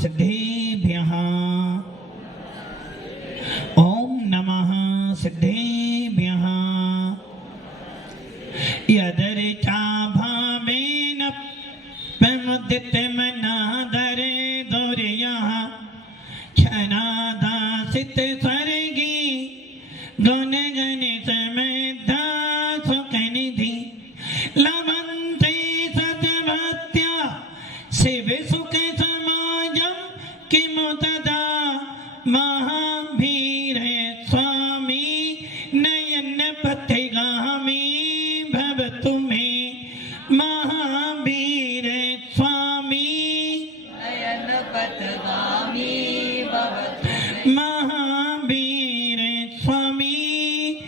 सिद्धेभ्यः ओम नमः सिद्धेभ्यः यदर्चा भावेन प्रमुदितमनादरे दुर्यः क्षणादासित स्वर्गी गुण गणित मेधा सुखनिधि लमन्ते सद्भक्त्या शिव सुख समाजं किमु तदा महावीर स्वामी नयन पथगामी भवतु मे महावीर स्वामी नयन पथगामी भवतु महावीर स्वामी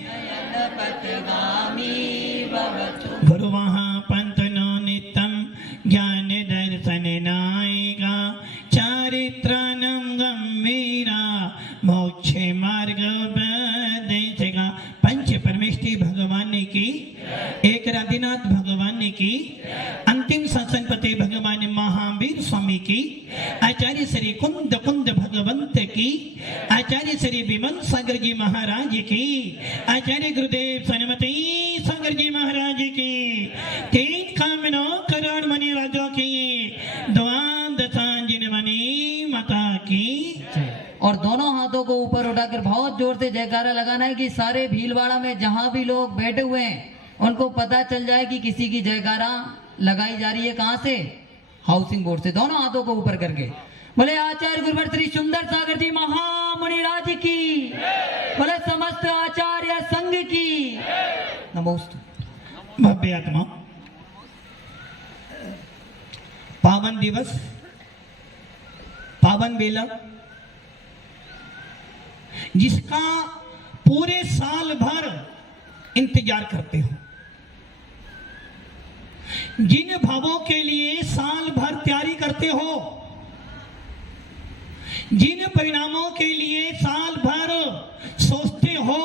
नयन पथगामी भवतु गुरुवः पंथनो नित्यं ज्ञान दर्शन नायिका चारित्रानं गंभीरा मोक्ष मार्ग उपदेशिका। पंच परमेष्टि भगवान की, एक आदिनाथ भगवान की, अंतिम संसनपति भगवान महावीर स्वामी की, आचार्य श्री कुंद कुंद भगवंत की, आचार्य श्री विमल सागर जी महाराज की, आचार्य गुरुदेव सनमती सागर जी महाराज की, तीन कामनो करोड़ मणि राजों की, द्वादशांजन मणि माता की। और दोनों हाथों को ऊपर उठाकर बहुत जोर से जयकारा लगाना है कि सारे भीलवाड़ा में जहां भी लोग बैठे हुए हैं उनको पता चल जाए कि किसी की जयकारा लगाई जा रही है। कहां से? हाउसिंग बोर्ड से। दोनों हाथों को ऊपर करके बोले आचार्य गुरुवर श्री सुंदर सागर जी महामुनि राज की, बोले समस्त आचार्य संघ की नमोस्तु। भव्य आत्मा पावन दिवस, पावन बेला, जिसका पूरे साल भर इंतजार करते हो, जिन भावों के लिए साल भर तैयारी करते हो, जिन परिणामों के लिए साल भर सोचते हो,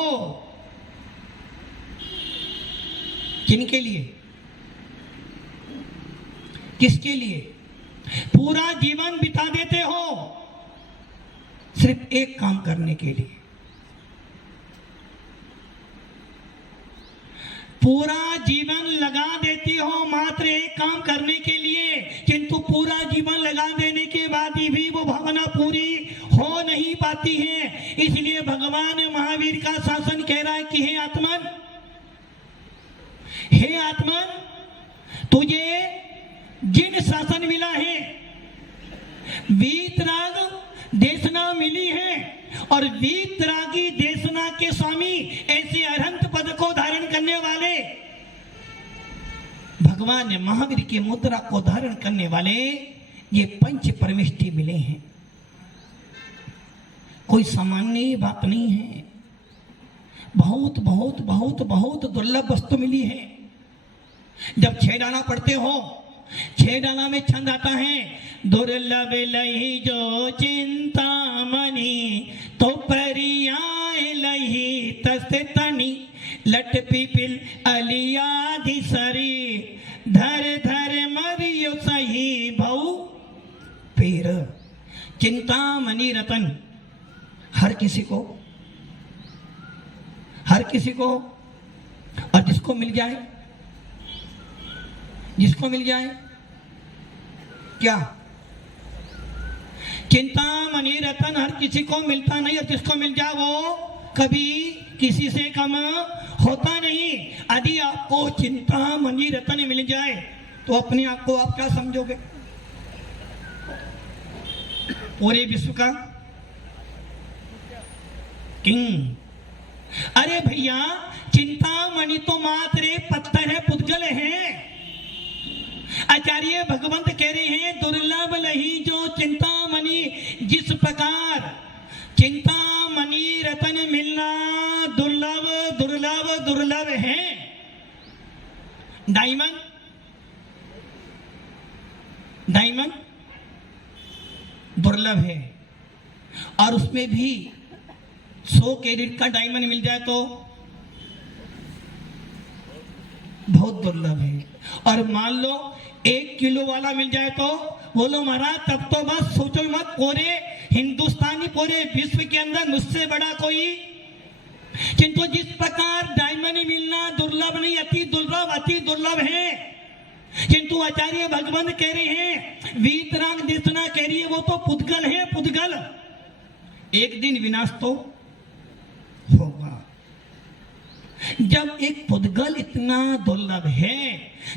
किनके लिए, किसके लिए पूरा जीवन बिता देते हो? सिर्फ एक काम करने के लिए। पूरा जीवन लगा देती हो मात्र एक काम करने के लिए, किंतु पूरा जीवन लगा देने के बाद भी वो भावना पूरी हो नहीं पाती है। इसलिए भगवान महावीर का शासन कह रहा है कि हे आत्मन, हे आत्मन, तुझे जिन शासन मिला है, वीतराग देशना मिली है, और वीतरागी देशना के स्वामी ऐसे अरहंत पद को धारण करने वाले भगवान महावीर की मुद्रा को धारण करने वाले ये पंच परमेष्टि मिले हैं। कोई सामान्य बात नहीं है, बहुत बहुत बहुत बहुत दुर्लभ वस्तु मिली है। जब 6 डाना पढ़ते हो, 6 डाना में छंद आता है, दुर्लभ लही जो चिंतामणि तो परियाए लही तस्ते तनी लट पिपिल अलियाधि सरी धर धर मरियो सही भऊ पेर। चिंतामणि रतन हर किसी को, हर किसी को, और जिसको मिल जाए, जिसको मिल जाए क्या? चिंतामणि रतन हर किसी को मिलता नहीं, और जिसको मिल जाए वो कभी किसी से कम होता नहीं। यदि आपको चिंतामणि रतन मिल जाए तो अपने आप को आप क्या समझोगे? पूरे विश्व का किंग। अरे भैया, चिंतामणि तो मात्र एक पत्थर है, पुद्गल है। आचार्य भगवंत कह रहे हैं दुर्लभ लही जो चिंतामणि। जिस प्रकार चिंतामणि रतन मिलना दुर्लभ दुर्लभ दुर्लभ है, डायमंड, डायमंड दुर्लभ है, और उसमें भी 100 कैरेट का डायमंड मिल जाए तो बहुत दुर्लभ है। और मान लो 1 किलो वाला मिल जाए तो बोलो महाराज तब तो बस सोचो मत, पूरे हिंदुस्तानी पूरे विश्व के अंदर मुझसे बड़ा कोई। किंतु जिस प्रकार डायमंड मिलना दुर्लभ नहीं, अति दुर्लभ है। किंतु आचार्य भगवंत कह रहे हैं, वीतराग देशना कह रही है वो तो पुद्गल है, पुद्गल। एक दिन विनाश तो होगा। जब एक पुद्गल इतना दुर्लभ है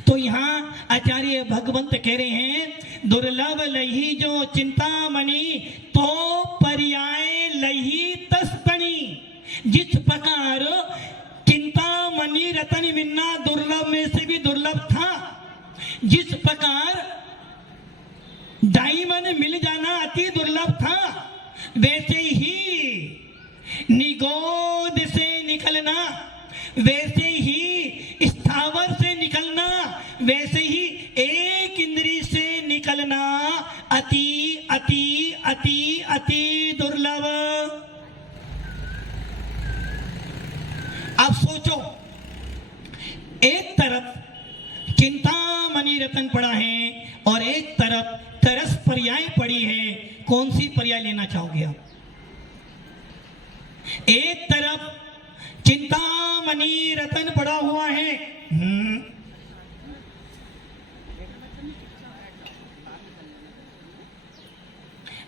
तो यहाँ आचार्य भगवंत कह रहे हैं, दुर्लभ लही जो चिंतामणि तो पर्याय लही तस्तनी। जिस प्रकार चिंतामणि रतन मिलना दुर्लभ में से भी दुर्लभ था, जिस प्रकार डायमंड मिल जाना अति दुर्लभ था, वैसे ही निगोद से निकलना, वैसे ही स्थावर से निकलना, वैसे ही एक इंद्री से निकलना अति अति अति अति दुर्लभ। आप सोचो, एक तरफ चिंतामणि रतन पड़ा है और एक तरफ तरस पर्याय पड़ी है। कौन सी पर्याय लेना चाहोगे आप? एक तरफ चिंतामणि रतन पड़ा हुआ है,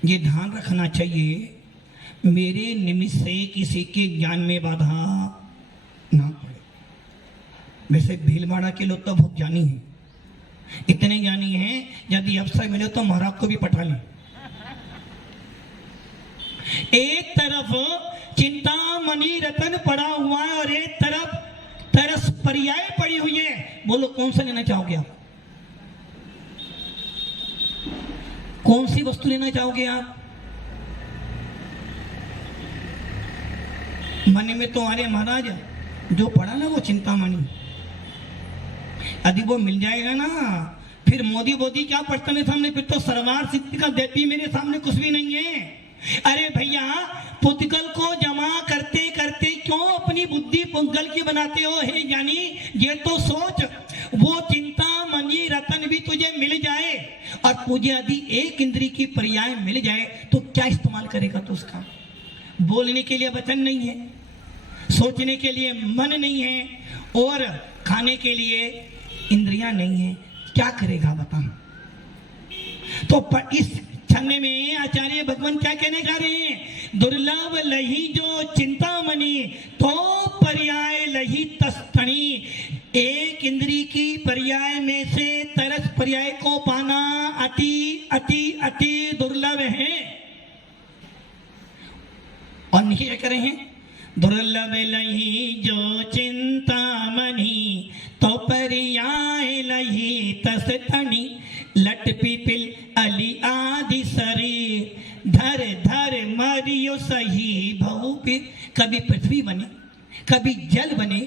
ये ध्यान रखना चाहिए, मेरे निमित्त से किसी के ज्ञान में बाधा ना पड़े। वैसे भीलवाड़ा के लोग तो बहुत ज्ञानी हैं, इतने ज्ञानी हैं यदि अवसर मिले तो महाराज को भी पटा लें। एक तरफ चिंतामणि रतन पड़ा हुआ है और एक तरफ तरस पर्याय पड़ी हुई है। बोलो कौन सा लेना चाहोगे आप? कौन सी वस्तु लेना चाहोगे आप? मन में तो अरे महाराज जो पड़ा ना वो चिंतामणि, यदि वो मिल जाएगा ना फिर मोदी क्या पढ़ते हैं सामने, फिर तो सरवार सिद्धि का देती मेरे सामने कुछ भी नहीं है। अरे भैया पुद्गल को जमा करते करते क्यों अपनी बुद्धि पुद्गल की बनाते हो? हे ज्ञानी ये तो सोच, वो चिंतामणि रतन भी तुझे मिल जाए और तुझे यदि एक इंद्री की पर्याय मिल जाए तो क्या इस्तेमाल करेगा? तो उसका बोलने के लिए वचन नहीं है, सोचने के लिए मन नहीं है और खाने के लिए इंद्रियां नहीं है, क्या करेगा बता? तो इस छन्ने में आचार्य भगवान क्या कहने जा रहे हैं? दुर्लभ लही जो चिंतामणि तो पर्याय लही तस्तनी। एक इंद्री की पर्याय में से तरस पर्याय को पाना अति अति अति दुर्लभ है। और नहीं क्या करे हैं? दुर्लभ लही जो चिंतामणि तो पर्याय लही तस्तनी। लट पिपिल अली आदि शरीर धर धर मरियो सही बहु। कभी पृथ्वी बने, कभी जल बने,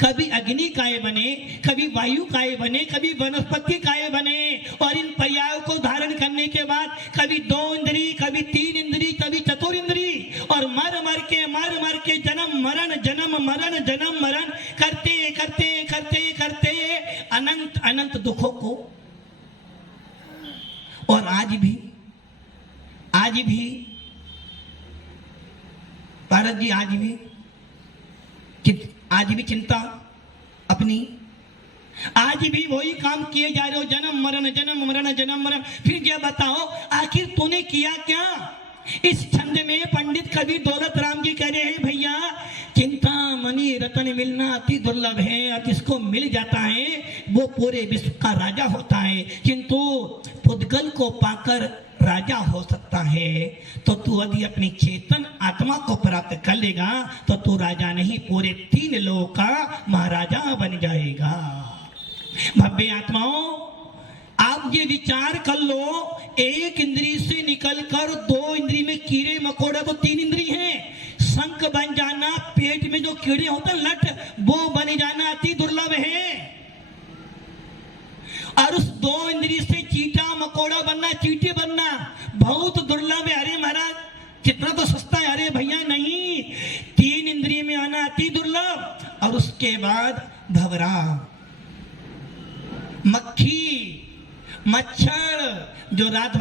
कभी अग्नि काय बने, कभी वायु काय बने, कभी वनस्पति काय बने। और इन पर्यायों को धारण करने के बाद कभी 2 इंद्री, कभी 3 इंद्री, कभी चतुर इंद्री, और मर मर के जन्म मरण करते करते करते करते अनंत अनंत दुखों को। और आज भी भारत जी आज भी चिंता अपनी, आज भी वही काम किए जा रहे हो, जन्म मरण। फिर ये बताओ आखिर तूने किया क्या? इस छंद में पंडित कवि दौलत राम जी कह रहे हैं, भैया चिंतामणि रतन मिलना अति दुर्लभ है और जिसको मिल जाता है वो पूरे विश्व का राजा होता है। किंतु पुद्गल को पाकर राजा हो सकता है। तो तू यदि अपनी चेतन आत्मा को प्राप्त कर लेगा तो तू राजा नहीं, पूरे 3 लोगों का महाराजा बन जाएगा। भव्य आत्माओं, आप ये विचार कर लो, एक इंद्री से निकलकर 2 इंद्री में कीड़े मकोड़ा तो 3 इंद्री हैं। शंख बन जाना, पेट में जो कीड़े होते हैं लट, वो बन जाना अति दुर्लभ है। और उस 2 इंद्री से चीटा मकोड़ा बनना, चीटी बनना बहुत दुर्लभ है। अरे महाराज कितना तो सस्ता है। अरे भैया नहीं, 3 इंद्रिय में आना अति दुर्लभ। और उसके बाद भंवरा, मक्खी, मच्छर जो रात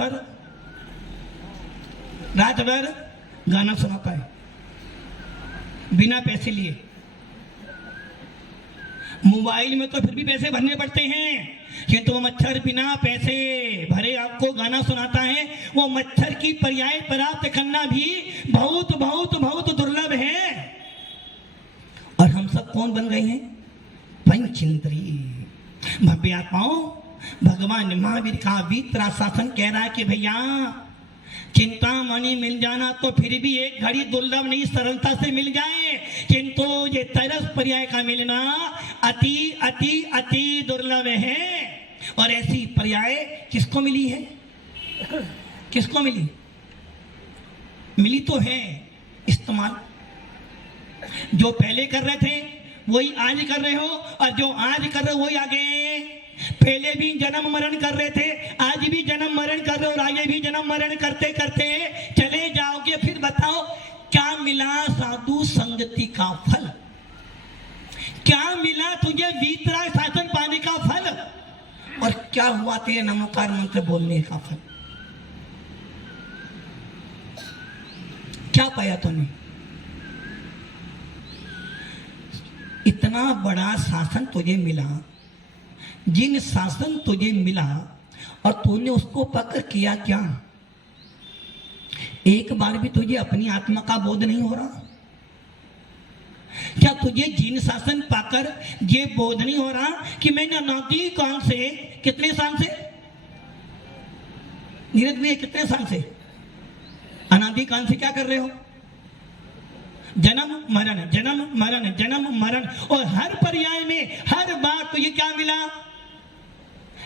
भर गाना सुनाता है बिना पैसे लिए। मोबाइल में तो फिर भी पैसे भरने पड़ते हैं, किंतु वो मच्छर बिना पैसे भरे आपको गाना सुनाता है। वो मच्छर की पर्याय प्राप्त करना भी बहुत बहुत बहुत दुर्लभ है। और हम सब कौन बन गए हैं? पंचेंद्रिय भव्य आत्माओं। भगवान महावीर का वीतरा शासन कह रहा है कि भैया चिंतामणि मिल जाना तो फिर भी एक घड़ी दुर्लभ नहीं, सरलता से मिल जाए, किंतु ये तरस पर्याय का मिलना अति अति अति दुर्लभ है। और ऐसी पर्याय किसको मिली है? किसको मिली? मिली तो है इस्तेमाल। जो पहले कर रहे थे वही आज कर रहे हो, और जो आज कर रहे हो वही आगे। पहले भी जन्म मरण कर रहे थे, आज भी जन्म मरण कर रहे हो, और आगे भी जन्म मरण करते करते चले जाओगे। फिर बताओ क्या मिला साधु संगति का फल? क्या मिला तुझे वीतराग शासन पाने का फल? और क्या हुआ तेरे नमोकार मंत्र बोलने का फल? क्या पाया तूने? इतना बड़ा शासन तुझे मिला, जिन शासन तुझे मिला और तूने उसको पकड़ किया क्या? एक बार भी तुझे अपनी आत्मा का बोध नहीं हो रहा? क्या तुझे जिन शासन पाकर ये बोध नहीं हो रहा कि मैंने अनादि काल से, कितने साल से नीरज भैया, कितने साल से अनादि काल से क्या कर रहे हो? जन्म मरण जन्म मरण जन्म मरण। और हर पर्याय में हर बार तो ये क्या मिला?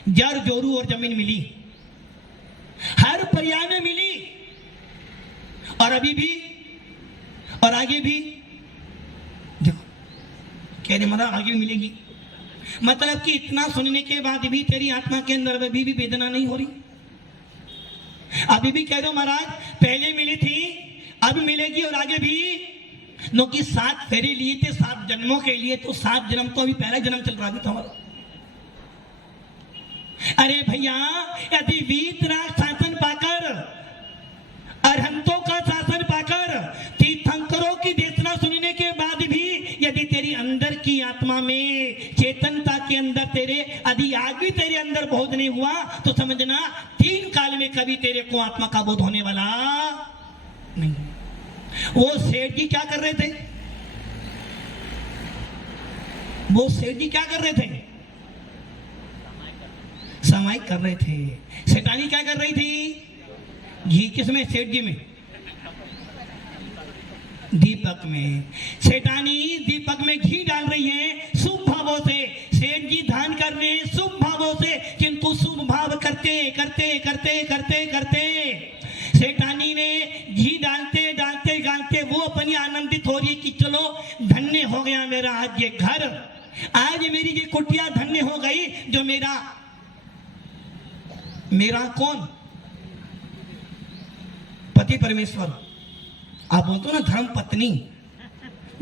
जड़ जोरू और जमीन मिली, हर पर्याय में मिली, और अभी भी और आगे भी। देखो कह रहे मतलब आगे भी मिलेगी, मतलब कि इतना सुनने के बाद भी तेरी आत्मा के अंदर अभी भी वेदना नहीं हो रही? अभी भी कह दो महाराज पहले मिली थी, अब मिलेगी, और आगे भी। नो कि 7 फेरे लिए थे 7 जन्मों के लिए, तो 7 जन्म तो अभी पहला जन्म चल रहा था हमारा। अरे भैया यदि वीतराग शासन पाकर, अरहंतों का शासन पाकर, तीर्थंकरों की देशना सुनने के बाद भी यदि तेरी अंदर की आत्मा में, चेतनता के अंदर तेरे यदि आग भी तेरे अंदर बोध नहीं हुआ, तो समझना 3 काल में कभी तेरे को आत्मा का बोध होने वाला नहीं। वो सेठ जी क्या कर रहे थे? वो सेठ जी क्या कर रहे थे? समाई कर रहे थे। सेठानी क्या कर रही थी? घी किसमें? सेठ जी में, दीपक में। सेठानी दीपक में घी डाल रही है शुभ भावों से, सेठ जी दान कर रहे हैं शुभ भावों से, किंतु शुभ भाव करते करते करते करते करते सेठानी ने घी डालते डालते डालते वो अपनी आनंदित हो रही है कि चलो धन्य हो गया मेरा आज ये घर, आज मेरी ये कुटिया धन्य हो गई, जो मेरा कौन? पति परमेश्वर। आप बोलते हो ना धर्म पत्नी,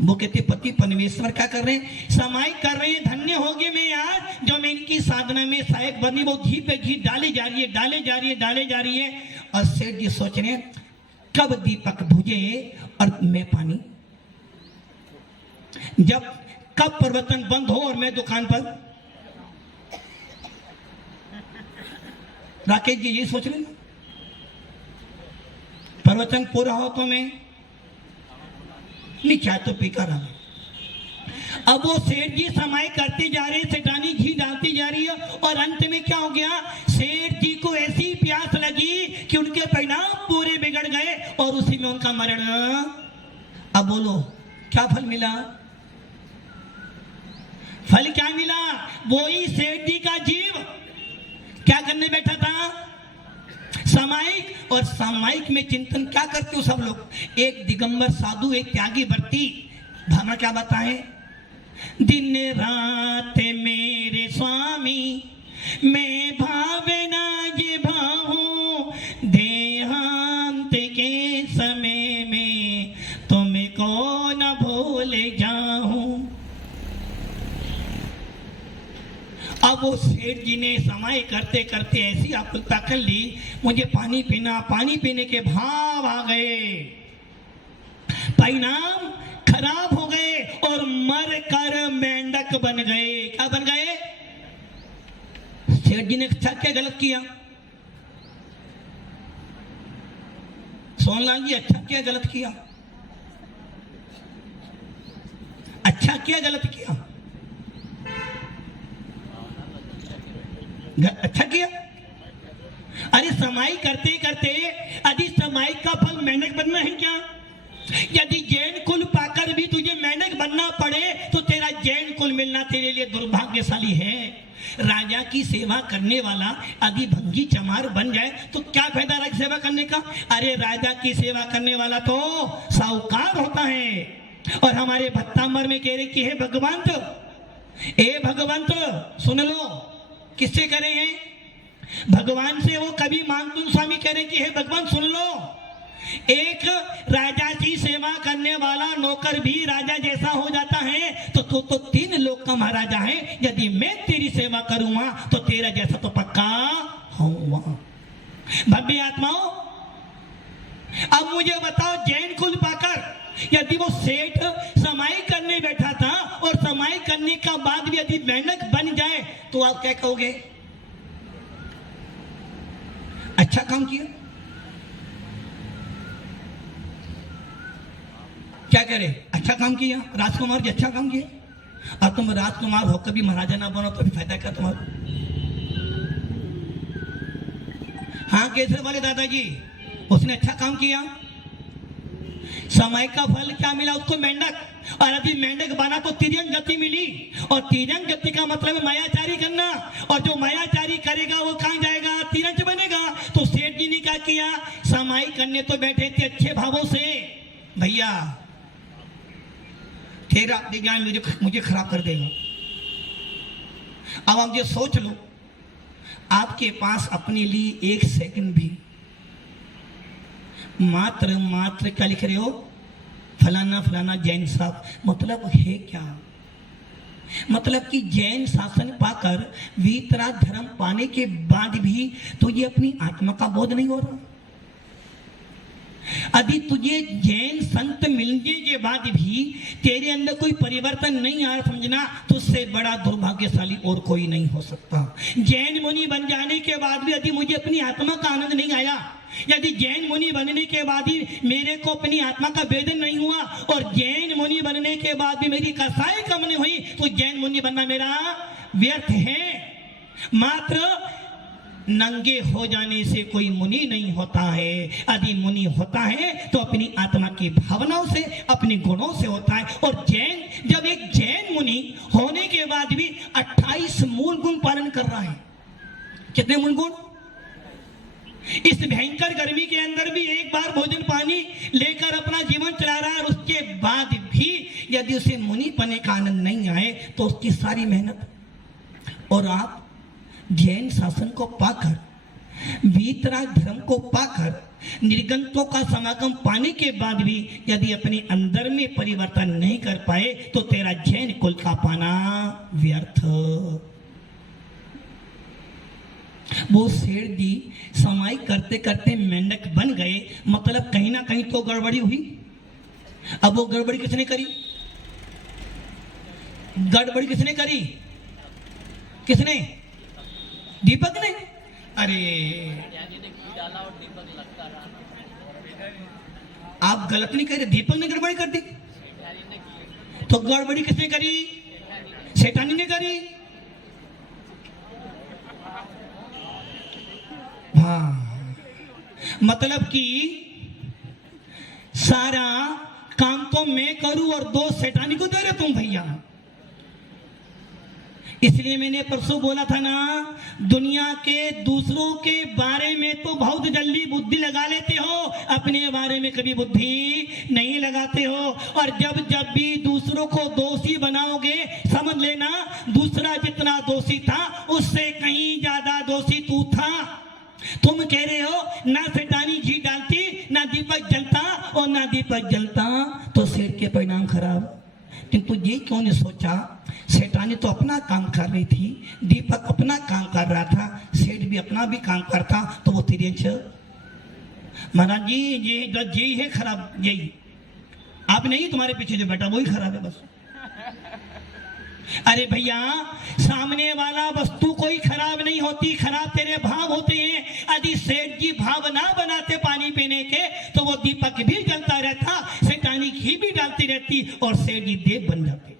वो कहते पति परमेश्वर क्या कर रहे हैं? समाई कर रहे हैं। धन्य हो गए मैं आज, जो मैं इनकी साधना में सहायक बनी। वो घी पे घी डाली जा रही है, डाले जा रही है, डाले जा रही है। और सेठ जी सोच रहे हैं कब दीपक बुझे और मैं पानी, जब कब प्रवचन बंद हो और मैं दुकान पर। राकेश जी ये सोच रहे हैं प्रवचन पूरा हो तो मैं नहीं, चाय तो पीकर रहा। अब वो सेठ जी समाई करती जा रही, सेठानी घी डालती जा रही है, और अंत में क्या हो गया? सेठ जी को ऐसी प्यास लगी कि उनके परिणाम पूरे बिगड़ गए, और उसी में उनका मरण। अब बोलो क्या फल मिला? फल क्या मिला? वही सेठ जी का जीव क्या करने बैठा था? सामायिक। और सामायिक में चिंतन क्या करते हो सब लोग? एक दिगंबर साधु, एक त्यागी भक्ति भावना क्या बताए? दिन रात मेरे स्वामी मैं भावना ये भाऊं, देहांत के समय में तुमको न भूल जाऊं। अब अब वो सेठ जी ने समाई करते करते ऐसी आकुलता कर ली, मुझे पानी पीना, पानी पीने के भाव आ गए, परिणाम खराब हो गए और मर कर मेंढक बन गए। क्या बन गए? सेठ जी ने अच्छा क्या गलत किया? सोनलाल जी अच्छा क्या गलत किया? अच्छा क्या गलत किया? अच्छा किया। अरे समाई करते करते यदि समाई का फल मेंढक बनना है क्या? यदि जैन कुल पाकर भी तुझे मेंढक बनना पड़े तो तेरा जैन कुल मिलना तेरे लिए दुर्भाग्यशाली है। राजा की सेवा करने वाला यदि भंगी चमार बन जाए तो क्या फायदा राजा सेवा करने का? अरे राजा की सेवा करने वाला तो साहूकार होता है। और हमारे भत्तामर में कह रहे कि हे भगवंत, ए भगवंत सुन लो, किससे करे हैं? भगवान से। वो कभी मानतुन स्वामी कह रहे कि हे भगवान सुन लो, एक राजा की सेवा करने वाला नौकर भी राजा जैसा हो जाता है तो तू तो 3 लोक का महाराजा है। यदि मैं तेरी सेवा करूंगा तो तेरा जैसा तो पक्का होऊंगा। भव्य आत्माओं, अब मुझे बताओ, जैन कुल पाकर यदि वो सेठ समाई करने बैठा था और समाई करने का बाद भी यदि मेंढक बन जाए तो आप क्या कहोगे? अच्छा काम किया। क्या करे? अच्छा काम किया। राजकुमार जी अच्छा काम किया। और तुम राजकुमार होकर भी महाराजा ना बनो तो भी फायदा क्या तुम्हारा? हाँ केसर वाले दादाजी, उसने अच्छा काम किया। समय का फल क्या मिला उसको? मेंढक। और यदि मेंढक बना तो तिर्यंक गति मिली, और तिर्यंक गति का मतलब है मायाचारी करना, और जो मायाचारी करेगा वो कहां जाएगा? तिरंज बनेगा। तो सेठ जी ने क्या किया? समाई करने तो बैठे थे अच्छे भावों से, भैया तेरा डिजाइन मुझे खराब कर देगा। अब आप ये सोच लो, आपके पास अपने लिए 1 सेकंड भी मात्र क्या लिख रहे हो? फलाना फलाना जैन साहब। मतलब है क्या? मतलब कि जैन शासन पाकर वीतराग धर्म पाने के बाद भी तुझे अपनी आत्मा का बोध नहीं हो रहा। यदि तुझे जैन संत मिलने के बाद भी तेरे अंदर कोई परिवर्तन नहीं आ रहा, समझना तुझसे बड़ा दुर्भाग्यशाली और कोई नहीं हो सकता। जैन मुनि बन जाने के बाद भी यदि मुझे अपनी आत्मा का आनंद नहीं आया, यदि जैन मुनि बनने के बाद ही मेरे को अपनी आत्मा का वेदन नहीं हुआ, और जैन मुनि बनने के बाद भी मेरी कसाई कम नहीं हुई, तो जैन मुनि बनना मेरा व्यर्थ है। मात्र नंगे हो जाने से कोई मुनि नहीं होता है। यदि मुनि होता है तो अपनी आत्मा की भावनाओं से, अपने गुणों से होता है। और जैन, जब एक जैन मुनि होने के बाद भी 28 मूल गुण पालन कर रहा है। कितने मूल गुण? इस भयंकर गर्मी के अंदर भी एक बार भोजन पानी लेकर अपना जीवन चला रहा है, और उसके बाद भी यदि उसे मुनि पने का आनंद नहीं आए तो उसकी सारी मेहनत। और आप जैन शासन को पाकर, वीतराग धर्म को पाकर, निर्गंतों का समागम पाने के बाद भी यदि अपने अंदर में परिवर्तन नहीं कर पाए तो तेरा जैन कुल का पाना व्यर्थ। वो सेठ जी समाई करते करते मेंढक बन गए, मतलब कहीं ना कहीं तो गड़बड़ी हुई। अब वो गड़बड़ी किसने करी? गड़बड़ी किसने करी? किसने? दीपक ने। अरे आप गलत नहीं कह रहे, दीपक ने गड़बड़ी कर दी। तो गड़बड़ी किसने करी? शैतानी ने करी। हाँ, मतलब कि सारा काम तो मैं करूं और 2 शैतानी को दे रहे तुम भैया। इसलिए मैंने परसों बोला था ना, दुनिया के दूसरों के बारे में तो बहुत जल्दी बुद्धि लगा लेते हो, अपने बारे में कभी बुद्धि नहीं लगाते हो। और जब जब भी दूसरों को दोषी बनाओगे, समझ लेना दूसरा जितना दोषी था उससे कहीं ज्यादा दोषी तू था। तुम कह रहे हो ना शैतानी घी डालती, ना दीपक जलता, और ना दीपक जलता तो शेर के परिणाम खराब। किंतु ये क्यों नहीं सोचा सेठानी तो अपना काम कर रही थी, दीपक अपना काम कर रहा था, सेठ भी अपना भी काम करता, तो वो तिरंच महाराज जी यही है खराब, यही आप नहीं, तुम्हारे पीछे जो बैठा वही खराब है बस। अरे भैया सामने वाला वस्तु कोई खराब नहीं होती, खराब तेरे भाव होते हैं। यदि सेठ जी भाव ना बनाते पानी पीने के तो वो दीपक भी जलता रहता, सेठानी घी भी डालती रहती और सेठ जी देव बन जाते।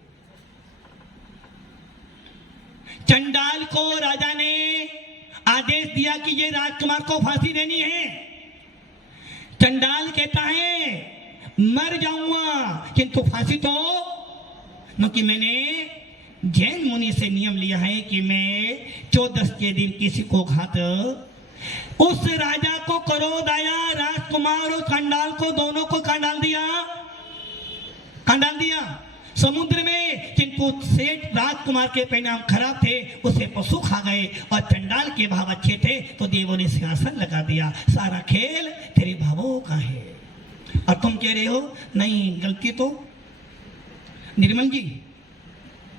चंडाल को राजा ने आदेश दिया कि ये राजकुमार को फांसी देनी है। चंडाल कहता है मर जाऊंगा किंतु फांसी तो, क्योंकि मैंने जैन मुनि से नियम लिया है कि मैं 14 के दिन किसी को घात। उस राजा को क्रोध आया, राजकुमार और चंडाल को दोनों को कहां डाल दिया समुद्र में। किंतु सेठ राजकुमार के परिणाम खराब थे, उसे पशु खा गए, और चंडाल के भाव अच्छे थे तो देवों ने सिंहासन लगा दिया। सारा खेल तेरे भावों का है। और तुम कह रहे हो नहीं, गलती तो निर्मल जी,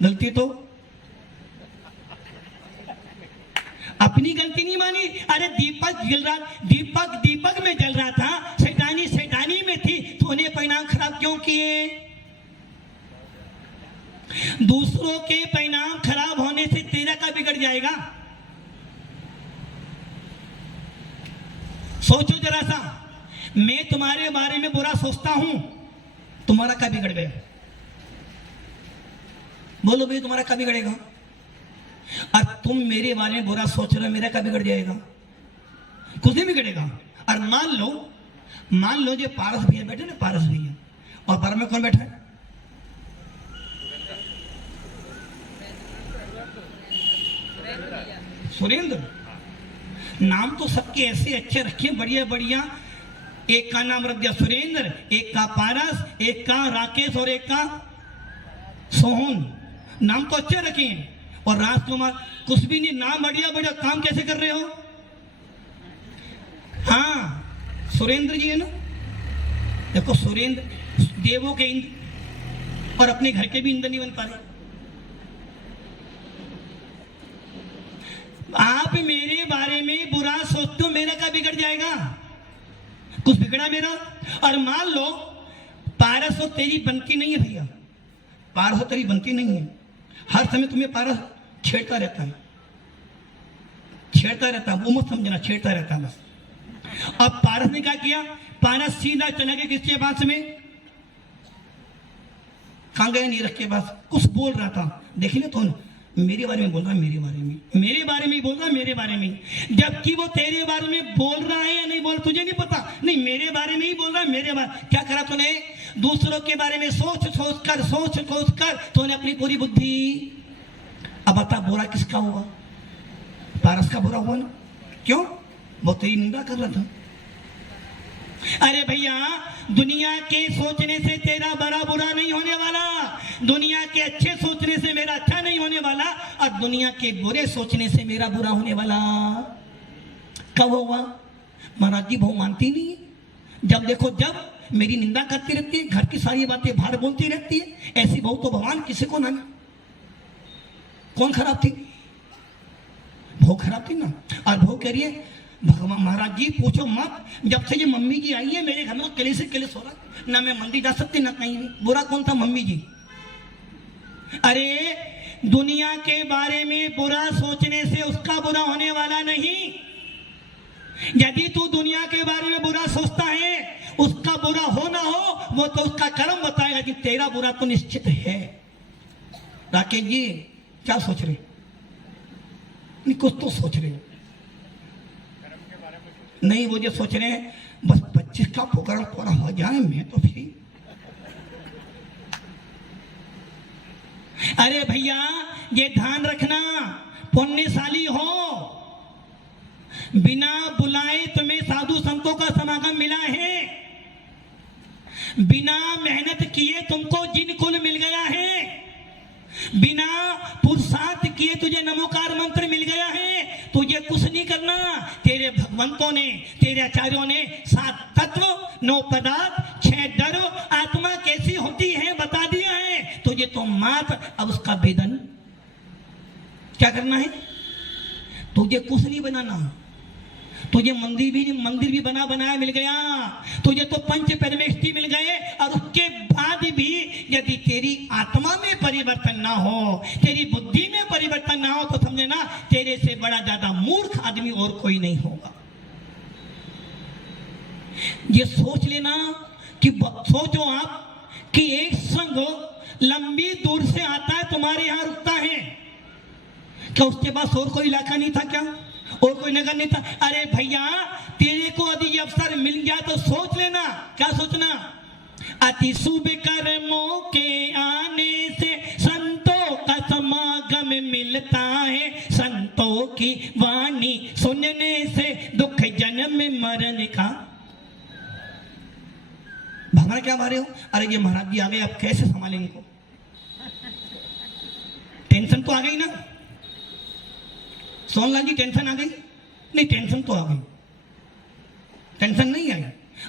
गलती तो अपनी गलती नहीं मानी। अरे दीपक जल रहा, दीपक में जल रहा था, सेठानी में थी, तो उन्हें परिणाम खराब क्यों किए? दूसरों के परिणाम खराब होने से तेरा का बिगड़ जाएगा। सोचो जरा सा, मैं तुम्हारे बारे में बुरा सोचता हूं, तुम्हारा क्या बिगड़ गया? बोलो भाई, तुम्हारा क्या बिगड़ेगा? और तुम मेरे बारे में बुरा सोच रहे हो, मेरा क्या बिगड़ जाएगा? कुछ नहीं बिगड़ेगा। और मान लो जो पारस भैया बैठे ना, पारस भैया, और बार में कौन बैठा है? सुरेंद्र। नाम तो सबके ऐसे अच्छे रखे, बढ़िया बढ़िया। एक का नाम रख दिया सुरेंद्र, एक का पारस, एक का राकेश और एक का सोहन। नाम तो अच्छे रखे। और राजकुमार कुछ भी नहीं, नाम बढ़िया बढ़िया, काम कैसे कर रहे हो? हाँ सुरेंद्र जी है ना, देखो सुरेंद्र देवों के इंद्र और अपने घर के भी इंद्र नहीं बन पा रहे। आप मेरे बारे में बुरा सोचते हो, मेरा क्या बिगड़ जाएगा? कुछ बिगड़ा मेरा? और मान लो पारस हो तेरी बनती नहीं है भैया, पारस हो तेरी बनती नहीं है, हर समय तुम्हें पारस छेड़ता रहता है, वो मत समझना, छेड़ता रहता है बस। अब पारस ने क्या किया? पारस सीधा चला गया किसके पास में? कहां गया? नीरज के पास। कुछ बोल रहा था, देख ले तो मेरे बारे में बोल रहा है, मेरे बारे में बोल रहा है, मेरे बारे में, जबकि वो तेरे बारे में बोल रहा है या नहीं बोल तुझे नहीं पता। नहीं, मेरे बारे में ही बोल रहा है, मेरे बारे। क्या करा तूने? दूसरों के बारे में सोच कर तूने अपनी पूरी बुद्धि। अब बता, बुरा किसका हुआ? पारस का बुरा हुआ ना। क्यों? वो तेरी निंदा कर रहा था। अरे भैया, दुनिया के सोचने से तेरा बड़ा बुरा नहीं होने वाला, दुनिया के अच्छे सोचने से मेरा अच्छा नहीं होने वाला, और दुनिया के बुरे सोचने से मेरा बुरा होने वाला। कब होगा? महाराज जी, बहू मानती नहीं है। जब देखो जब मेरी निंदा करती रहती है, घर की सारी बातें बाहर बोलती रहती है। ऐसी बहू तो भगवान किसी को ना। कौन खराब थी? बहू खराब थी ना। और बहू कह रही है भगवान महाराज जी पूछो मत, जब से ये मम्मी जी आई है मेरे घर में तो किले से किले सो रहा, ना मैं मंदिर जा सकती ना कहीं भी। बुरा कौन था? मम्मी जी। अरे दुनिया के बारे में बुरा सोचने से उसका बुरा होने वाला नहीं। यदि तू दुनिया के बारे में बुरा सोचता है, उसका बुरा हो ना हो वो तो उसका कर्म बताएगा, कि तेरा बुरा तो निश्चित है। राकेश जी क्या सोच रहे? नहीं, कुछ तो सोच रहे हो। नहीं, वो जो सोच रहे हैं बस 25 का प्रोग्राम पूरा हो जाए, मैं तो फिर। अरे भैया, ये ध्यान रखना, पुण्यशाली हो, बिना बुलाए तुम्हें साधु संतों का समागम मिला है, बिना मेहनत किए तुमको जिन कुल मिल गया है, बिना पुरुषार्थ किए तुझे नमोकार मंत्र मिल गया है। तुझे कुछ नहीं करना, तेरे भगवंतों ने, तेरे आचार्यों ने 7 तत्व, 9 पदार्थ, 6 डर, आत्मा कैसी होती है बता दिया है। तुझे तो मात, अब उसका वेदन क्या करना है? तुझे कुछ नहीं बनाना, तुझे मंदिर भी बना बनाया मिल गया, तुझे तो पंच परमेष्ठी मिल गए, और उसके बाद भी यदि तेरी आत्मा में परिवर्तन ना हो, तेरी बुद्धि में परिवर्तन ना हो, तो समझे ना तेरे से बड़ा ज्यादा मूर्ख आदमी और कोई नहीं होगा। ये सोच लेना कि सोचो आप कि एक संघ लंबी दूर से आता है, तुम्हारे यहां रुकता है, क्या उसके पास और कोई इलाका नहीं था क्या? और कोई नगर नहीं था? अरे भैया, तेरे को यदि ये अवसर मिल गया तो सोच लेना। क्या सोचना? अति शुभ कर्मों के आने से संतों का समागम मिलता है, संतों की वाणी सुनने से दुख जन्म मरण का। भगवान क्या मारे हो? अरे ये महाराज जी आ गए, अब कैसे संभालें इनको? टेंशन तो आ गई ना सोनलाल जी, टेंशन आ गई? नहीं, टेंशन तो आ गई, टेंशन नहीं आई।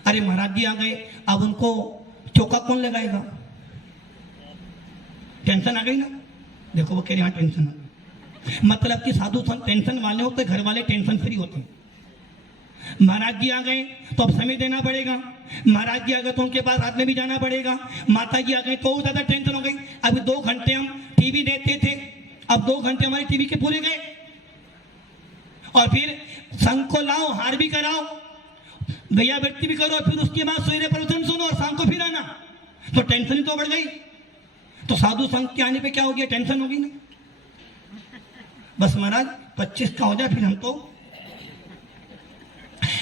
अरे महाराज जी आ गए, अब उनको चौका कौन लगाएगा? टेंशन आ गई ना। देखो वो कह रहे हैं टेंशन आ गई, मतलब कि साधु संत टेंशन वाले होते, घर वाले टेंशन फ्री होते हैं। महाराज जी आ गए तो अब समय देना पड़ेगा, महाराज जी आ गए तो उनके पास रात में भी जाना पड़ेगा, माता जी आ गए तो ज्यादा टेंशन हो गई। अभी 2 घंटे हम टीवी देखते थे, अब 2 घंटे हमारे टीवी के पूरे गए, और फिर संघ को लाओ, हार भी कराओ, भैया व्यक्ति भी करो, फिर उसके बाद सवेरे प्रवचन सुनो और शाम को फिर आना, तो टेंशन ही तो बढ़ गई। तो साधु संघ के आने पे क्या हो गया? टेंशन होगी ना। बस महाराज 25 का हो जाए फिर हम तो।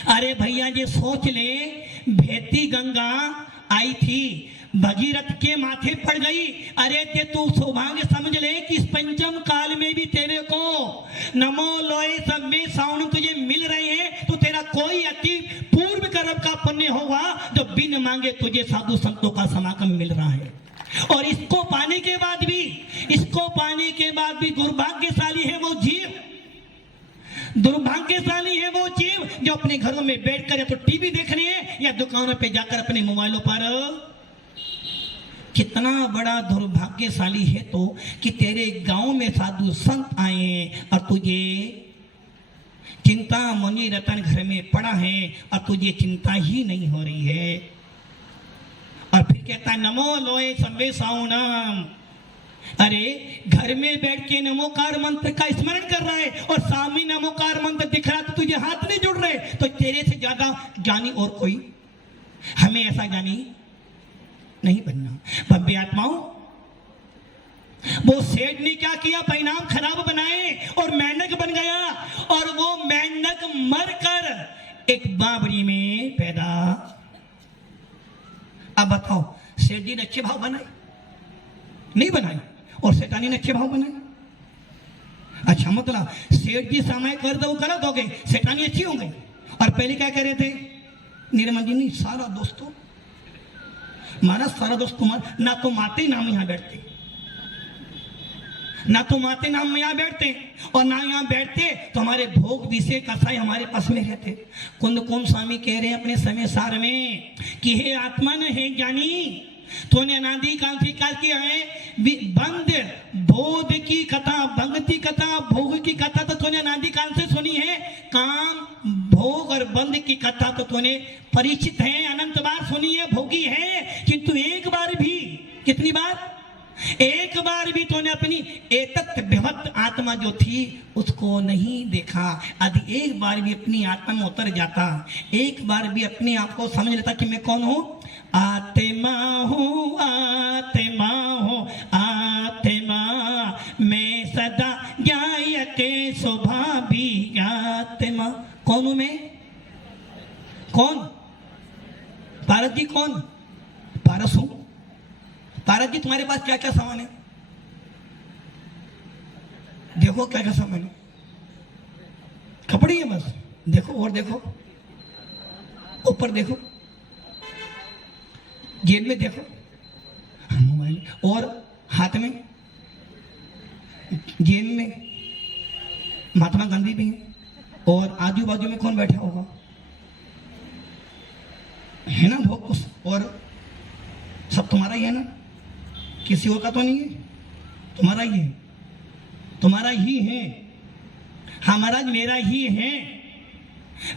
अरे भैया ये सोच ले, भेती गंगा आई थी, भगीरथ के माथे पड़ गई। अरे ते तू सौभाग्य समझ ले कि इस पंचम काल में भी तेरे को नमो लोए सब में सावन तुझे मिल रहे हैं, तो तेरा कोई अति पूर्व कर्म का पुण्य होगा जो बिन मांगे तुझे साधु संतों का समागम मिल रहा है। और इसको पाने के बाद भी दुर्भाग्यशाली है वो जीव, दुर्भाग्यशाली है वो जीव जो अपने घरों में बैठकर या तो टीवी देख रहे हैं या दुकानों पे जाकर अपने मोबाइलों पर। कितना बड़ा दुर्भाग्यशाली है तो कि तेरे गांव में साधु संत आए और तुझे चिंता मुनि रतन घर में पड़ा है और तुझे चिंता ही नहीं हो रही है। और फिर कहता है नमो लोए संवे साउनम। अरे घर में बैठ के नमोकार मंत्र का स्मरण कर रहा है और सामने नमोकार मंत्र दिख रहा, तो तुझे हाथ नहीं जुड़ रहे, तो तेरे से ज्यादा ज्ञानी और कोई? हमें ऐसा ज्ञानी नहीं बनना। भव्य आत्माओं, वो सेठ ने क्या किया? परिणाम खराब बनाए और मेंढक बन गया, और वो मेंढक मरकर एक बावड़ी में पैदा। अब बताओ, सेठ जी ने अच्छे भाव बनाए? नहीं बनाए। और सेठानी ने अच्छे भाव बनाए? अच्छा, मतलब सेठ जी समय कर दो गलत हो गए, सेठानी अच्छी हो गई। और पहले क्या कह रहे थे? निर्मल जी नहीं, सारा दोस्तों महाराज, सारा दोस्त तुम्हारा, ना तो माते नाम यहाँ बैठते, ना तो माते नाम यहाँ बैठते, और ना यहाँ बैठते तो हमारे भोग दिशे कसाई हमारे पास में रहते। कुंद स्वामी कह रहे हैं अपने समय सार में कि हे आत्मा न हे ज्ञानी, तूने अनादि काल से क्या किया है? बंद बोध की कथा, भक्ति कथा, भोग की कथा तो तूने अनादि काल से सुनी है। काम भोग और बंद की कथा तो तूने परिचित है, अनंत बार सुनी है, भोगी है, किंतु एक बार भी, कितनी बार? एक बार भी तूने अपनी एतत् विभक्त आत्मा जो थी उसको नहीं देखा। यदि एक बार भी अपनी आत्मा में उतर जाता, एक बार भी अपने आप को समझ लेता कि मैं कौन हूं? आत्मा हूं, आत्मा हूं, आत्मा मैं सदा ज्ञाय के स्वभावी आत्मा। कौन हूं मैं? कौन? पारस जी कौन? पारस हूं। पारस जी तुम्हारे पास क्या क्या सामान है? देखो क्या क्या सामान है। कपड़े है बस, देखो और देखो, ऊपर देखो, जेब में देखो, मोबाइल, और हाथ में, जेब में महात्मा गांधी भी है, और आजू बाजू में कौन बैठा होगा? है ना भोग, और सब तुम्हारा ही है ना? किसी और का तो नहीं है, तुम्हारा ही है, तुम्हारा ही है। हाँ महाराज मेरा ही है।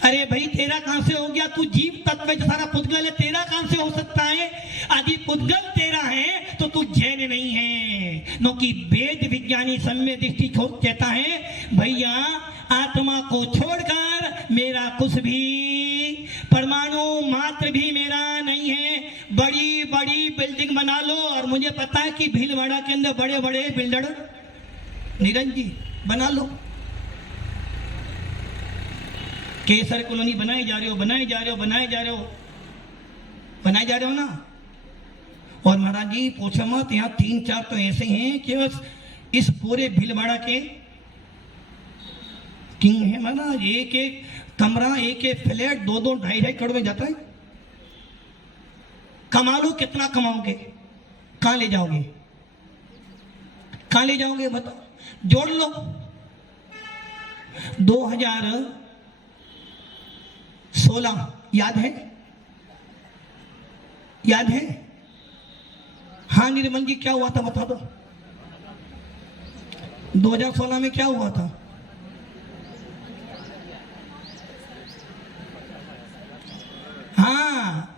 अरे भाई तेरा कहां से हो गया? तू जीव तत्व सारा पुद्गल है, तेरा कहां से हो सकता है? आदि पुद्गल तेरा है तो तू जैन नहीं है। नो कि वेद विज्ञानी सम्य दृष्टि कहता है भैया आत्मा को छोड़कर मेरा कुछ भी परमाणु मात्र भी मेरा नहीं है। बड़ी बड़ी बिल्डिंग बना लो, और मुझे पता है कि भीलवाड़ा के अंदर बड़े बड़े बिल्डर नीरज जी बना लो, केसर कॉलोनी बनाए जा रहे हो, बनाए जा रहे हो, बनाए जा रहे हो, बनाए जा रहे हो ना। और महाराज जी पूछो मत, यहाँ 3-4 तो ऐसे हैं कि बस इस पूरे भीलवाड़ा के किंग है महाराज। एक एक कमरा, एक एक फ्लैट 2-2 2.5 करोड़ में जाता है। कमा लो, कितना कमाओगे? कहां ले जाओगे? कहां ले जाओगे बताओ? जोड़ लो। 2016 याद है? याद है? हाँ निर्मल जी क्या हुआ था बता दो। 2016 में क्या हुआ था? हाँ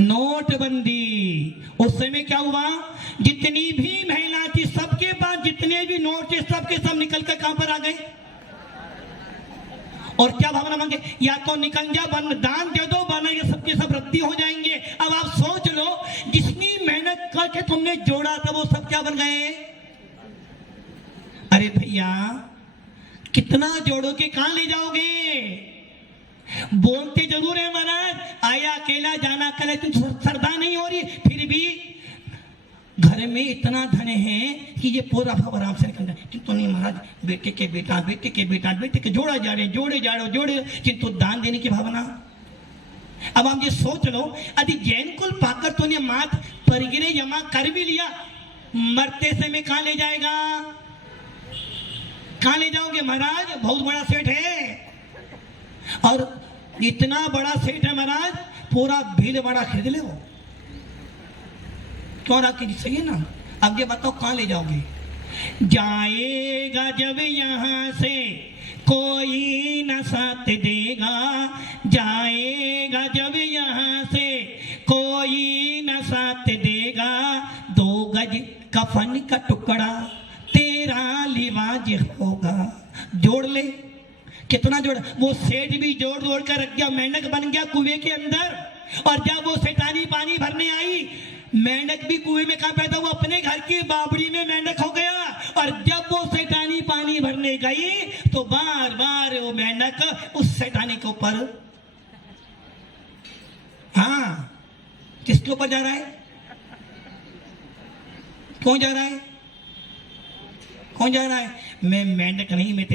नोटबंदी। उस समय क्या हुआ? जितनी भी महिला थी सबके पास जितने भी नोट थे सबके सब निकल कर कहां पर आ गए? और क्या भावना मांगे? या तो निकल जा, दान दे दो, वरना ये सबके सब रद्दी हो जाएंगे। अब आप सोच लो जितनी मेहनत करके तुमने जोड़ा था वो सब क्या बन गए? अरे भैया कितना जोड़ोगे, कहां ले जाओगे? बोलते जरूर है महाराज, आया अकेला जाना अकेला, तुम श्रद्धा नहीं हो रही, फिर भी घर में इतना धन है कि ये पूरा भाव आराम से निकल जाए। किंतु नहीं महाराज, बेटे के बेटा, बेटे के बेटा, बेटे के जोड़ा जा रहे, जोड़े जा रहे, जोड़े, किंतु दान देने की भावना। अब आप ये सोच लो, यदि जैन कुल पाकर तूने मात परिगिरे जमा कर भी लिया, मरते समय कहां ले जाएगा? कहां ले जाओगे महाराज? बहुत बड़ा सेठ है, और इतना बड़ा सेठ है महाराज, पूरा भीलवाड़ा खरीद ले वो। क्यों रखी? सही है ना। अब ये बताओ कहां ले जाओगे? जाएगा जब यहां से कोई न साथ देगा, जाएगा जब यहां से कोई न साथ देगा, 2 गज कफन का टुकड़ा तेरा लिवाज होगा। जोड़ ले, कितना जोड़? वो सेठ भी जोड़ जोड़ कर रख गया, मेंढक बन गया कुएं के अंदर। और जब वो शैतानी पानी भरने आई, मेंढक भी कुएं में कहां पैदा हुआ? अपने घर की बावड़ी में मेंढक हो गया। और जब वो शैतानी पानी भरने गई तो बार बार वो मेंढक उस शैतानी के ऊपर, हाँ किसके ऊपर जा रहा है? कौन जा रहा है? कौन जा रहा है? मैं मेंढक नहीं, मैं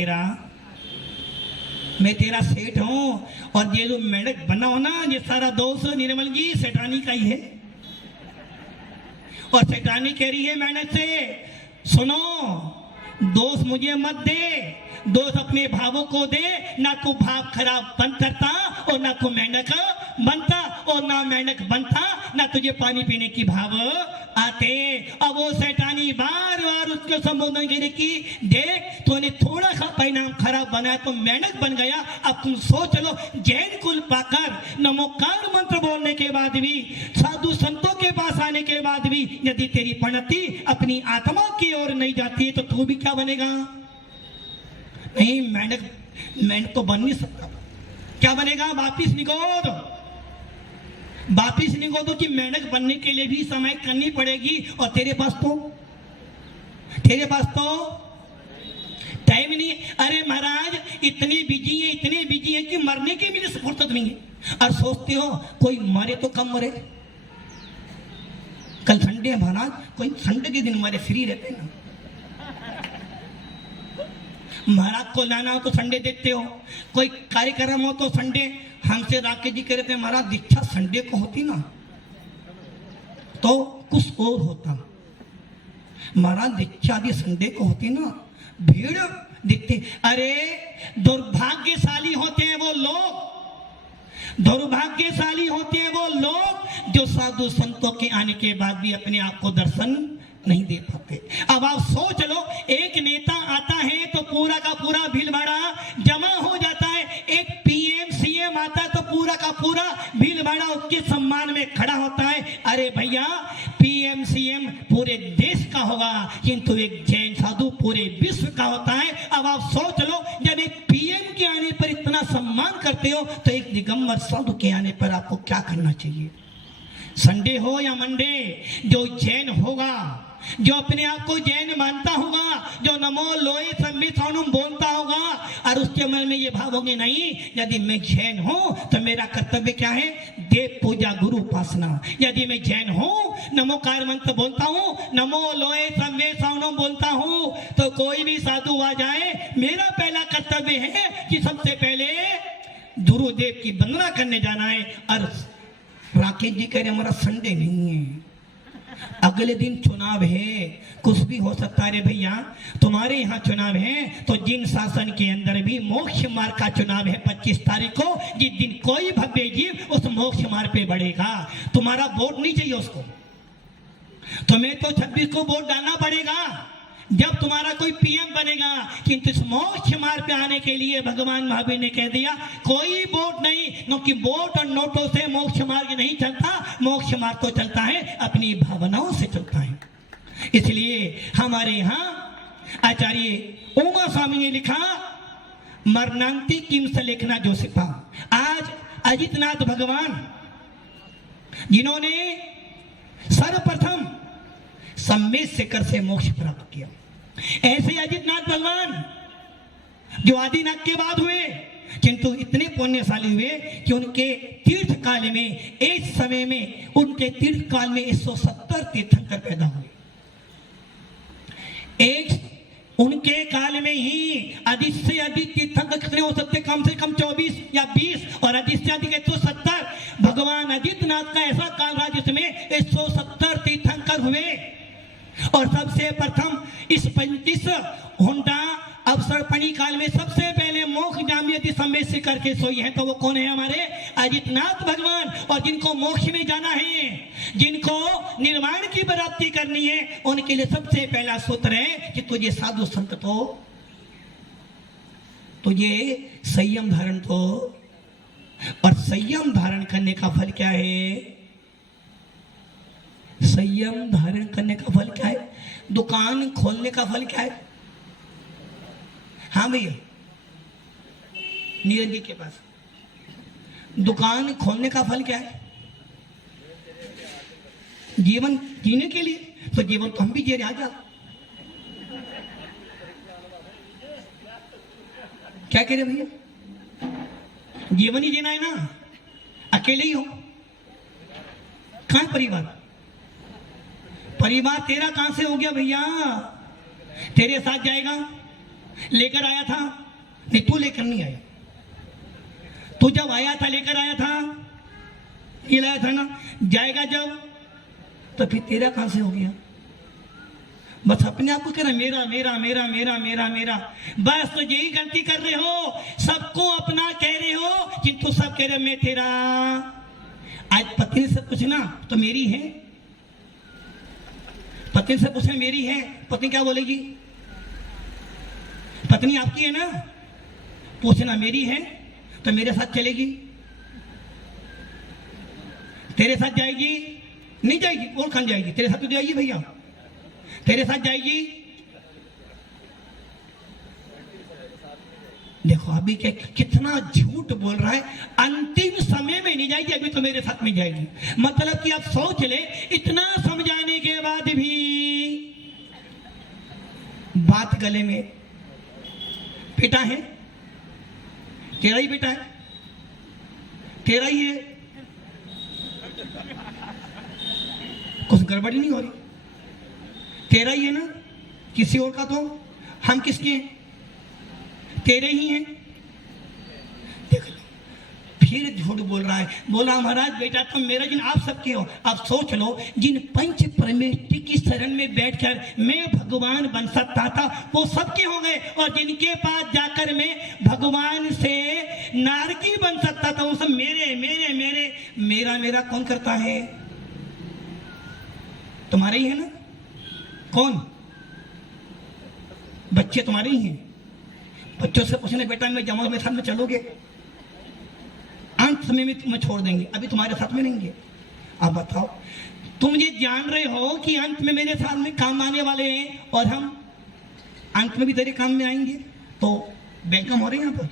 तेरा सेठ हूं। और ये जो मेंढक बना हो ना, ये सारा दोष निर्मल जी शैतानी का ही है। और शैतानी कह रही है मेंढक से, सुनो दोष मुझे मत दे, दोष अपने भावों को दे। ना तो भाव खराब बंद करता और ना तो मेंढक बनता, और ना मेंढक बनता ना तुझे पानी पीने की भाव आते। अब वो शैतानी बार बार उसको संबोधन करे कि देख तूने थोड़ा सा परिणाम खराब बनाया तो मेंढक बन गया। अब तुम सोच लो, जैन कुल पाकर नमोकार मंत्र बोलने के बाद भी, साधु संतों के पास आने के बाद भी यदि तेरी प्रणति अपनी आत्मा की ओर नहीं जाती है तो तू भी क्या बनेगा? नहीं, मेंढक तो बन नहीं सकता। क्या बनेगा? वापिस निगोद कि मेंढक बनने के लिए भी समय करनी पड़ेगी। और तेरे पास तो टाइम नहीं है। अरे महाराज इतनी बिजी है कि मरने की भी फुर्सत नहीं है। और सोचते हो कोई मरे तो कम मरे। कल संडे है महाराज, कोई संडे के दिन मरे, फ्री रहते ना। महाराज को लाना हो तो संडे देखते हो, कोई कार्यक्रम हो तो संडे। हमसे राकेश जी कह रहे थे महाराज दीक्षा संडे को होती ना तो कुछ और होता। महाराज दीक्षा आदि संडे को होती ना, भीड़ दिखती। अरे दुर्भाग्यशाली होते हैं वो लोग, दुर्भाग्यशाली होते हैं वो लोग जो साधु संतों के आने के बाद भी अपने आप को दर्शन नहीं दे पाते। अब आप सोच लो, एक नेता आता है तो पूरा का पूरा भीड़ भाड़ा जमा हो जाता है, एक पीएम सीएम आता है तो पूरा का पूरा भीड़ भाड़ा उसके सम्मान में खड़ा होता है। अरे भैया, पीएम सीएम पूरे देश का होगा, किंतु एक जैन साधु पूरे विश्व का होता है। अब आप सोच लो, जब एक पीएम के आने पर इतना सम्मान करते हो तो एक दिगंबर साधु के आने पर आपको क्या करना चाहिए? संडे हो या मंडे, जो जैन होगा, जो अपने आप को जैन मानता होगा, जो नमो लोए सम्मिथानुम बोलता होगा और उसके मन में ये भाव होंगे, नहीं यदि मैं जैन हूं तो मेरा कर्तव्य क्या है? देव पूजा, गुरु उपासना। यदि मैं जैन हूं, नमोकार मंत्र बोलता हूं, नमो लोए सम्मिथानुम बोलता हूं, तो कोई भी साधु आ जाए, मेरा पहला कर्तव्य है कि सबसे पहले गुरुदेव की वंदना करने जाना है। और राकेश जी कह रहे हमारा संडे नहीं है, अगले दिन चुनाव है, कुछ भी हो सकता है। रे भैया, तुम्हारे यहाँ चुनाव है तो जिन शासन के अंदर भी मोक्ष मार्ग का चुनाव है 25 तारीख को, जिस दिन कोई भव्य जीव उस मोक्ष मार्ग पे बढ़ेगा, तुम्हारा वोट नहीं चाहिए उसको, तुम्हें तो 26 को वोट डालना पड़ेगा जब तुम्हारा कोई पीएम बनेगा। किंतु इस मोक्ष मार्ग पे आने के लिए भगवान महावीर ने कह दिया कोई वोट नहीं, क्योंकि वोट और नोटों से मोक्ष मार्ग नहीं चलता, मोक्ष मार्ग तो चलता है अपनी भावनाओं से चलता है। इसलिए हमारे यहाँ आचार्य उमा स्वामी ने लिखा, मरनांती किम लेखना जोशिपा। आज अजितनाथ भगवान जिन्होंने सर्वप्रथम सम्मेद शेखर से मोक्ष प्राप्त किया, ऐसे अजितनाथ भगवान जो आदिनाथ के बाद हुए, किंतु इतने पुण्यशाली हुए कि उनके तीर्थ काल में, एक समय में उनके तीर्थ काल में 170 तीर्थंकर पैदा हुए। एक उनके काल में ही अधिक से अधिक तीर्थंकर कितने हो सकते? कम से कम 24 या 20, और अधिक से अधिक 170। भगवान अजितनाथ का ऐसा काल रहा जिसमें 170 तीर्थंकर हुए। और सबसे प्रथम इस 35 हुंडा अवसरपणी काल में सबसे पहले मोक्ष जाम यदि सम्मेद से करके सोई है तो वो कौन है? हमारे अजितनाथ भगवान। और जिनको मोक्ष में जाना है, जिनको निर्वाण की प्राप्ति करनी है, उनके लिए सबसे पहला सूत्र है कि तुझे साधु संत तो, तुझे संयम धारण तो। और संयम धारण करने का फल क्या है? संयम धारण करने का फल क्या है? दुकान खोलने का फल क्या है? हाँ भैया, नीरज जी के पास दुकान खोलने का फल क्या है? जीवन जीने के लिए। तो जीवन तो हम भी जी रहे, आजा। क्या कह रहे भैया? जीवन ही जीना है ना, अकेले ही हो। कहाँ है परिवार? परिवार तेरा कहां से हो गया भैया? तेरे साथ जाएगा, लेकर आया था, नहीं तू लेकर नहीं आया। तू जब आया था लेकर आया था, ये लाया था ना, जाएगा जब, तो फिर तेरा कहां से हो गया? बस अपने आप को कह रहा मेरा मेरा मेरा मेरा मेरा मेरा, बस तो यही गलती कर रहे हो। सबको अपना कह रहे हो, किंतु सब कह रहे मैं तेरा। आज पत्नी से पूछना तो मेरी है, पत्नी से पूछे मेरी है, पत्नी क्या बोलेगी? पत्नी आपकी है ना, पूछना मेरी है तो मेरे साथ चलेगी, तेरे साथ जाएगी? नहीं जाएगी। और कहां जाएगी? तेरे साथ तो जाएगी भैया, तेरे साथ जाएगी। देखो अभी क्या कितना झूठ बोल रहा है। अंतिम समय में नहीं जाएगी, अभी तो मेरे साथ में जाएगी। मतलब कि आप सोच ले, इतना समझाने के बाद भी बात गले में। बेटा है तेरा ही, बेटा है तेरा ही है, कुछ गड़बड़ी नहीं हो रही, तेरा ही है ना, किसी और का तो हम किसके हैं? तेरे ही हैं। देख लो, फिर झूठ बोल रहा है। बोला महाराज बेटा तुम मेरा, जिन आप सबके हो। अब सोच लो, जिन पंच परमेष्टि की शरण में बैठकर मैं भगवान बन सकता था, वो सबके हो गए। और जिनके पास जाकर मैं भगवान से नारकी बन सकता था, वो सब मेरे मेरे मेरे, मेरा मेरा कौन करता है? तुम्हारे ही है ना? कौन? बच्चे तुम्हारे ही हैं। बच्चों से पूछने बेटा मैं जमा में साथ में चलोगे? अंत समय में तुम्हें छोड़ देंगे, अभी तुम्हारे साथ में रहेंगे। आप बताओ, तुम ये जान रहे हो कि अंत में मेरे साथ में काम आने वाले हैं और हम अंत में भी तेरे काम में आएंगे। तो वेलकम हो रहे हैं यहाँ पर,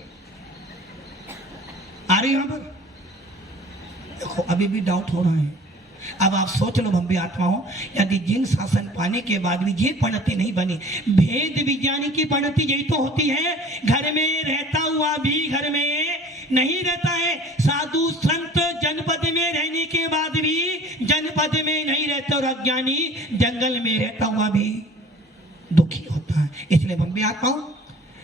आ रहे हैं यहाँ पर। देखो अभी भी डाउट हो रहा है। अब आप सोच लो भव्य आत्माओं, यदि जिन शासन पाने के बाद भी ये परिणति नहीं बनी, भेद विज्ञानी की परिणति यही तो होती है। घर में रहता हुआ भी घर में नहीं रहता है, साधु संत जनपद में रहने के बाद भी जनपद में नहीं रहता, और अज्ञानी जंगल में रहता हुआ भी दुखी होता है। इसलिए भव्य आत्माओं,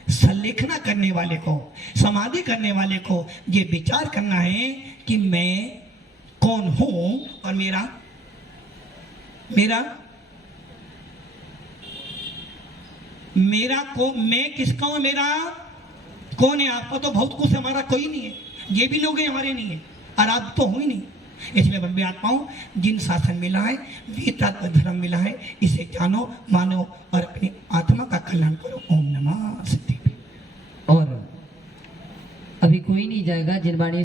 संलेखना करने वाले को, समाधि करने वाले को ये विचार करना है कि मैं कौन हूं और मेरा को मैं किसका हूं, मेरा कौन है। आपका तो बहुत कुछ, हमारा कोई नहीं है। ये भी लोग हैं हमारे नहीं है, और आप तो हो ही नहीं। इसलिए भव्य आत्माओं, जिन शासन मिला है, वेद धर्म मिला है, इसे जानो, मानो और अपनी आत्मा का कल्याण करो। ओम नमः सिद्धि। और अभी कोई नहीं जाएगा जिनवाणी